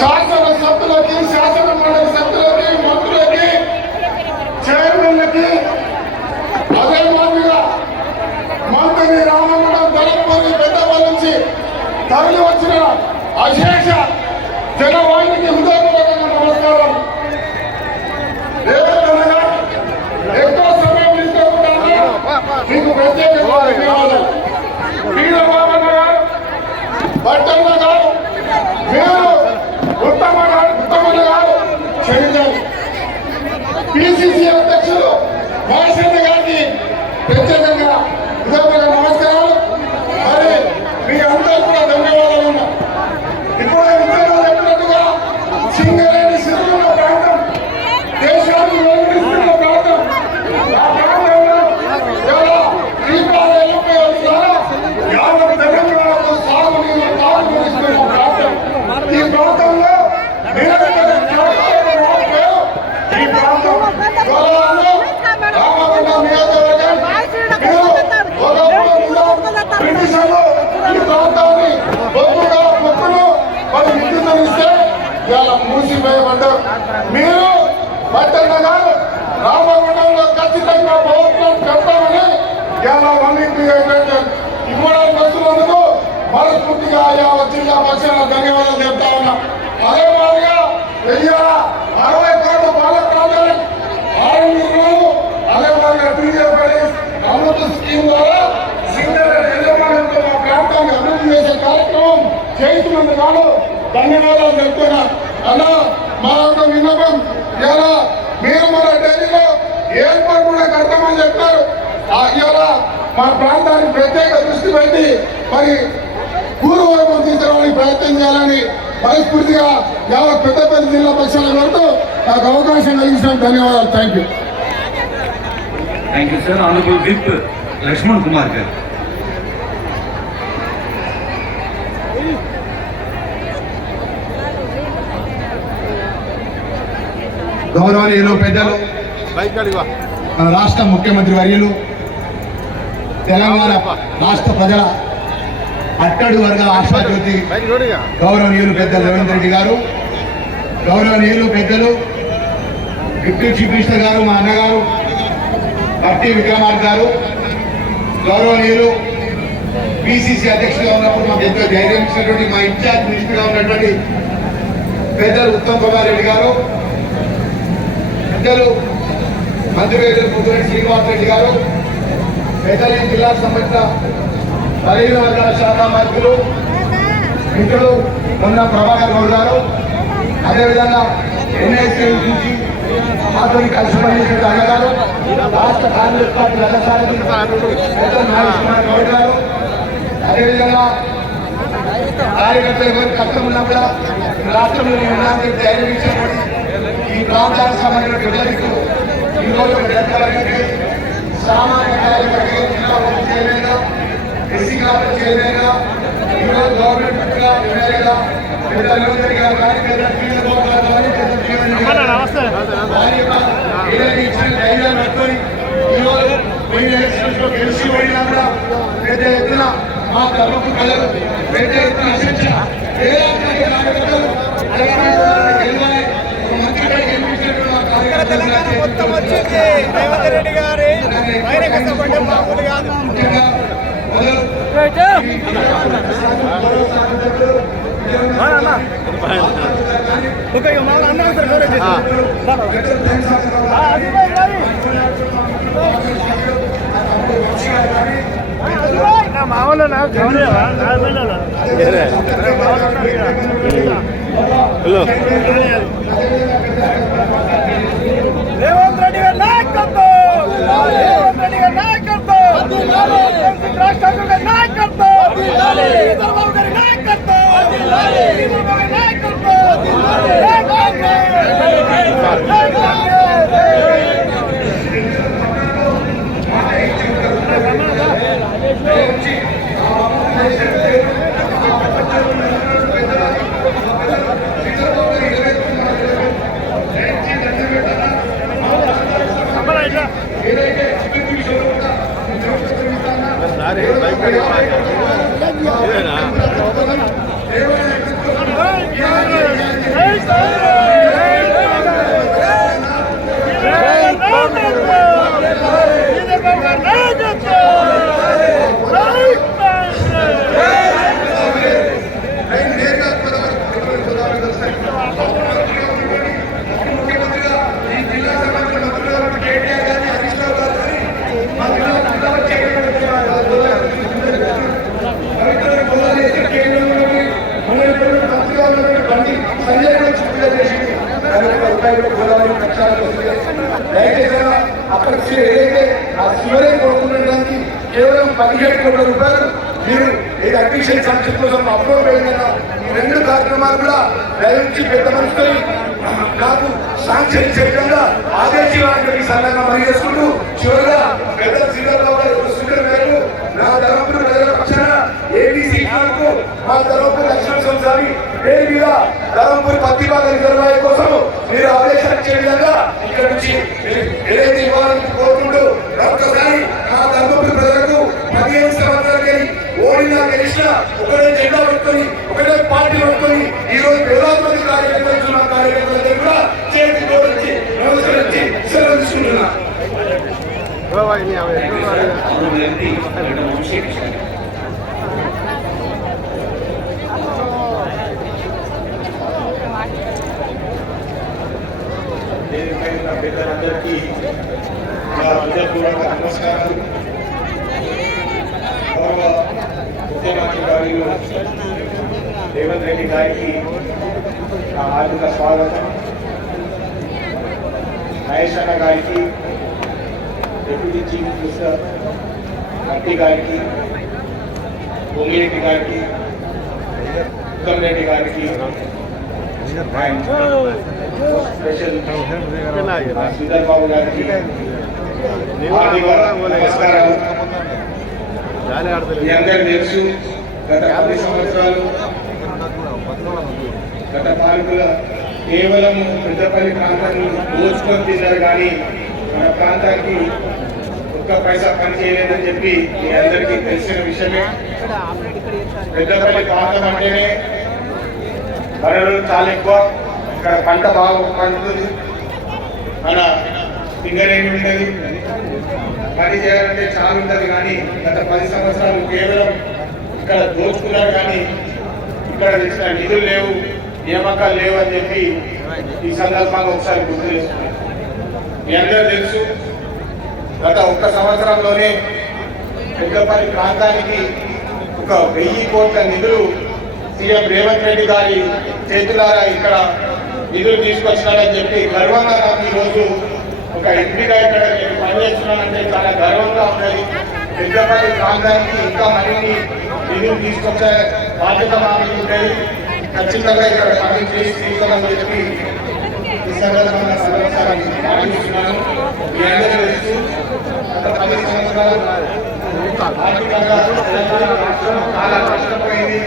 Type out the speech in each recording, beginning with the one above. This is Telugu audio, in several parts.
శాసన సభ్యులకి, శాసన మండలి సభ్యులకి, మంత్రులకి, చైర్మన్లకి, అదే మాదిరిగా మంత్రి రామగుండం దళపల్లి పెద్దపల్లి నుంచి తరలి వచ్చిన అశేష జనవాహినికి హృదయపూర్వకంగా నమస్కారం. ఎక్కువ సమయం తీసుకోవడానికి మీకు ప్రత్యేక ధన్యవాదాలు. వీరబాబన్న గారు, బట్టన్న గారు, మీరు ఉత్తమన్న గారు క్షమించాలి. పిసిసి అధ్యక్షులు మహేశ్వర గారికి ప్రత్యేకంగా హృదయపూర్వక నమస్కారాలు. మరి మీ అందరూ కూడా ధన్యవాదాలు ఉన్నా. ఇప్పుడు చెప్పినట్టుగా సింగరేణి సిరుల ప్రాంతం దేశానికి వెలువరిస్తున్న ప్రాంతం. ఆ ప్రాంతంలో యావత్ తెలంగాణకు సాగునీరు, తాగునీరు ఇస్తున్న ప్రాంతం. ఈ ప్రాంతంలో ఈ ప్రాంతం రామగుండం నియోజకవర్గం బ్రిటిషర్లు ఈ ప్రాంతాన్ని మొక్కులు మరి నిధులనిస్తే ఇలా మూసివేయబడ్డారు. మీరు పట్టణ గారు రామగుండంలో ఖచ్చితంగా ప్రభుత్వం కడతామని ఇలా ఇవ్వడానికి వస్తున్నందుకు మనస్ఫూర్తిగా యావత్ జిల్లా పక్షాన ధన్యవాదాలు చెప్తా ఉన్నా. అదే మాదిరిగా 60 కోట్ల పాల ప్రాంతాలకు 6 రోజులు అదే మాదిరిగా బీజేపీ అమృత స్కీమ్ ద్వారా సింగరేణి మా ప్రాంతాన్ని అభివృద్ధి చేసే కార్యక్రమం చేస్తున్నందుకు ధన్యవాదాలు చెప్తున్నా. అన్న మా యొక్క విన్నపం ఇలా మీరు మన ఢిల్లీలో ఎయిర్పోర్ట్ కూడా కడతామని చెప్పారు. ఇలా మా ప్రాంతానికి ప్రత్యేక దృష్టి పెట్టి మరి పూర్వవైపు తీసుకోవడానికి ప్రయత్నం చేయాలని మనస్ఫూర్తిగా యావత్ పెద్దపల్లి జిల్లా పక్షాల వరకు నాకు అవకాశం కలిగించడానికి ధన్యవాదాలు. Thank you. Thank you sir. Honourable whip Lakshman Kumar గారు. గౌరవనీయులు పెద్దలు, మన రాష్ట్ర ముఖ్యమంత్రి వర్యులు, తెలంగాణ రాష్ట్ర ప్రజల అట్టడు వర్గ ఆశాజ్యోతి గౌరవనీయులు పెద్దలు రేవంత్ రెడ్డి గారు, గౌరవనీయులు పెద్దలు డిప్యూటీ చీఫ్ మినిస్టర్ గారు, మా అన్నగారు భట్టి విక్రమార్క గారు, గౌరవనీయులు పిసిసి అధ్యక్షులుగా ఉన్నప్పుడు మాకు ఎంతో ధైర్యం ఇచ్చినటువంటి మా ఇన్ఛార్జ్ మినిస్టర్గా ఉన్నటువంటి పెద్దలు ఉత్తమ్ కుమార్ రెడ్డి గారు, పెద్దలు మంత్రివేదులు పువ్వురెడ్డి శ్రీనివాస్ రెడ్డి గారు, పెద్దలు ఈ జిల్లాకు సంబంధించిన బలహీన వర్గాల శాఖ మంత్రులు మిత్రులు మొన్న ప్రభాకర్ గౌడ్ గారు, అదేవిధంగా ఎన్ఐసి నుంచి మాతో కలిసి పనిచేసిన అన్నగారు, రాష్ట్ర కాంగ్రెస్ పార్టీ రథసారథి పెద్దలు నాగేశ్వర గౌడ్ గారు, అదేవిధంగా కార్యకర్తలు ఎవరికి కష్టం ఉన్నప్పుడు రాష్ట్రంలో ఉన్నారని ధైర్యం ఇచ్చినటువంటి ఈ ప్రాంతానికి సంబంధించిన ప్రజలకు ఈరోజు సామాన్య కార్యకర్తగా జిల్లా చైర్మన్గా, ఎస్సీ క్లాస్ చైర్మన్గా, ఈరోజు గవర్నమెంట్ ఎమ్మెల్యేగా ఇచ్చిన ధైర్యాన్ని పట్టుకొని ఈరోజు పోయిన ఎలక్షన్స్ లో గెలిచి ఓడినా కూడా పెద్ద ఎత్తున మా ధర్మపు ప్రజలు పెద్ద ఎత్తున కార్యకర్తలు రెడ్డి గారి మామూలు కాదు. మామూలు రేవంత్ రెడ్డి గారి నాయకత్వం, రేవంత్ రెడ్డి గారి నాయకత్వం, రాష్ట్ర నాయకత్వం, చంద్రబాబు గారి నాయకత్వం, చంద్రబాబు గారి నాయకత్వం. ఇదేనా రూపాయలు గోదావరి ప్రక్షాళన వస్తుంది. దయచేసి అక్కడ ఏదైతే ఆ సివరేజ్ కొనుక్కునడానికి కేవలం 17 కోట్ల రూపాయలు మీరు ఏది అడ్మిషన్ సంక్షేమ కోసం అప్లోడ్ అయిందన్న ఈ 2 కార్యక్రమాలు కూడా దయచేసి పెద్ద మనుషులు నాకు శాంక్షన్ చేయకుండా ఆదేశించాలని సందర్భంగా మరి చేసుకుంటూ చివరిగా పెద్ద శ్రీధర్రావు గారి సూచన మేరకు నా ధర్మపురి ప్రజల పక్షాన ఏబీసీ మా ధర్మపురి లక్ష్మణ సంస్థాని పేరు మీద ధర్మపురి పత్తిపాక రిజర్వాయర్ కోసం మీరు ఆదేశాలు ఇచ్చే విధంగా ఇక్కడ నుంచి ఏదైతే ఇవ్వాలని కోరుకుంటూ ఒక్కసారి నా ధర్మపురి ప్రజలకు 15 సంవత్సరాలు ఓడినా గెలిచినా ఒకటే జెండా పట్టుకొని ఒకటే పార్టీ పట్టుకొని ఈ రోజు వేలాది మంది కార్యకర్తలు కార్యకర్తలందరూ కూడా చేతి జోడించి నమస్కరించి సెలవు తీసుకుంటున్నా. పెద్దలందరికీ హృదయపూర్వక నమస్కారాలు. గౌరవ ముఖ్యమంత్రి గారు రేవంత్ రెడ్డి గారికి నా ఆర్థిక స్వాగతం. మహేష్ అన్న గారికి, డిప్యూటీ చీఫ్ మినిస్టర్ అట్టి గారికి, పొంగిరెడ్డి గారికి, ఉత్తమ్ రెడ్డి గారికి, స్పెషల్ శ్రీధర్ బాబు గారికి నమస్కారాలు. మీ అందరికీ తెలుసు, గత 10 సంవత్సరాలు గత పాలకుల కేవలం పెద్దపల్లి ప్రాంతాన్ని దోచుకొని తిన్నారు, కానీ మన ప్రాంతానికి ఒక్క పైసా పని చేయలేదని చెప్పి మీ అందరికీ తెలిసిన విషయమే. పెద్దపల్లి ప్రాంతం అంటేనే వనరులు చాలా ఎక్కువ, ఇక్కడ పంట బాగా పండుతుంది, మన సింగరేణి ఉంటుంది, పని చేయాలంటే చాలా ఉంటుంది. కానీ గత 10 సంవత్సరాలు కేవలం ఇక్కడ దోచుకున్నారు, కానీ ఇక్కడ తెచ్చిన నిధులు లేవు, నియామకాలు లేవు అని చెప్పి ఈ సందర్భంగా ఒకసారి గుర్తు చేస్తున్నాం. మీ అందరూ తెలుసు, గత 1 సంవత్సరంలోనే పెద్దపల్లి ప్రాంతానికి ఒక 1000 కోట్ల నిధులు సీఎం రేవంత్ రెడ్డి గారి చేతులారా ఇక్కడ నిధులు తీసుకొచ్చినారని చెప్పి గర్వంగా నాకు ఈరోజు ఒక ఎంపీగా ఇక్కడ నేను పనిచేస్తున్నానంటే చాలా గర్వంగా ఉన్నది. పెద్దపల్లి ప్రాంతానికి ఇంకా మరిన్ని నిధులు తీసుకొచ్చే బాధ్యత మాకు ఉండేది. ఖచ్చితంగా ఇక్కడ పని చేసి తీసుకోవాలని చెప్పి ఈ సందర్భంగా భావిస్తున్నాను. మీ అందరూ తెలుసు, గత 10 సంవత్సరాలు ఆర్థికంగా చాలా కష్టపోయింది.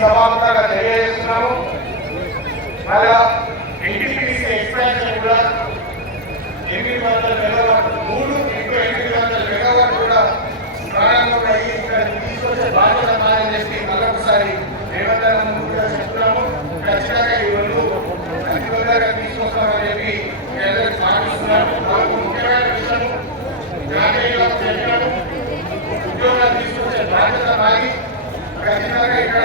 సమాంతరంగా తెలియజేస్తున్నాము. మళ్ళా ఎన్టీపీసీ ఎక్స్పాన్షన్ కూడా 800 మెగావాట్ 3 ఇంటూ 800 మెగావాట్ కూడా ప్రారంభంగా ఇక్కడ తీసుకొచ్చే బాధ్యత మారని చెప్పి మరొకసారి రేవంత్ చెప్తున్నాము. ఖచ్చితంగా ఈ 2 ఖచ్చితంగా తీసుకొస్తామని చెప్పి మీ అందరికీ మాటిస్తున్నాము. మాకు ముఖ్యమైన విషయం గ్రామీణులకు చెప్పినాము, ఉద్యోగాలు తీసుకొచ్చే బాధ్యత మారి ఖచ్చితంగా ఇక్కడ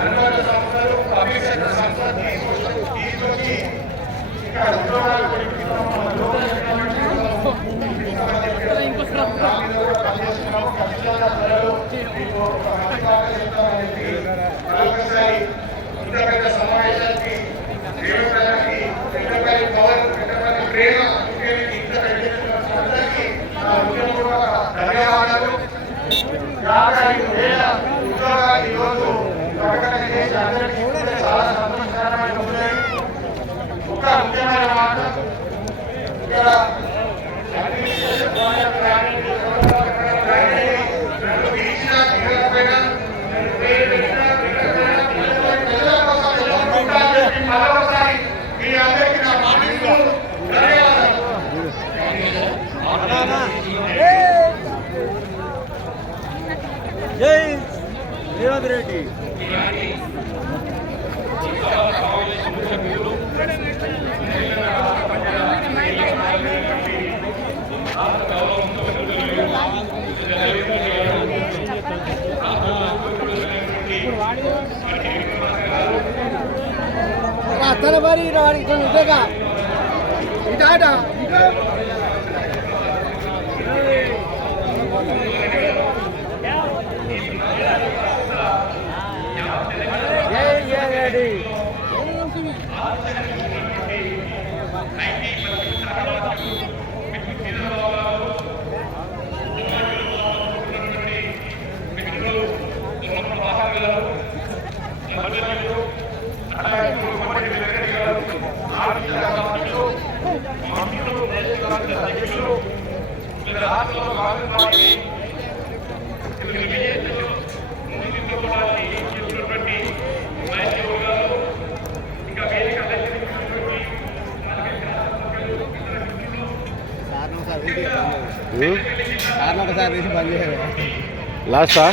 అనుబంధ సంస్థలు పబ్లిక్ సెక్టర్ సంస్థలు తీసుకొచ్చి ఇక్కడ ఉద్యోగాలు మరొకసారి ఇంత పెద్ద సమావేశానికి తలవారి రావడానికి ఇదేగా ఇటాట లాస్టా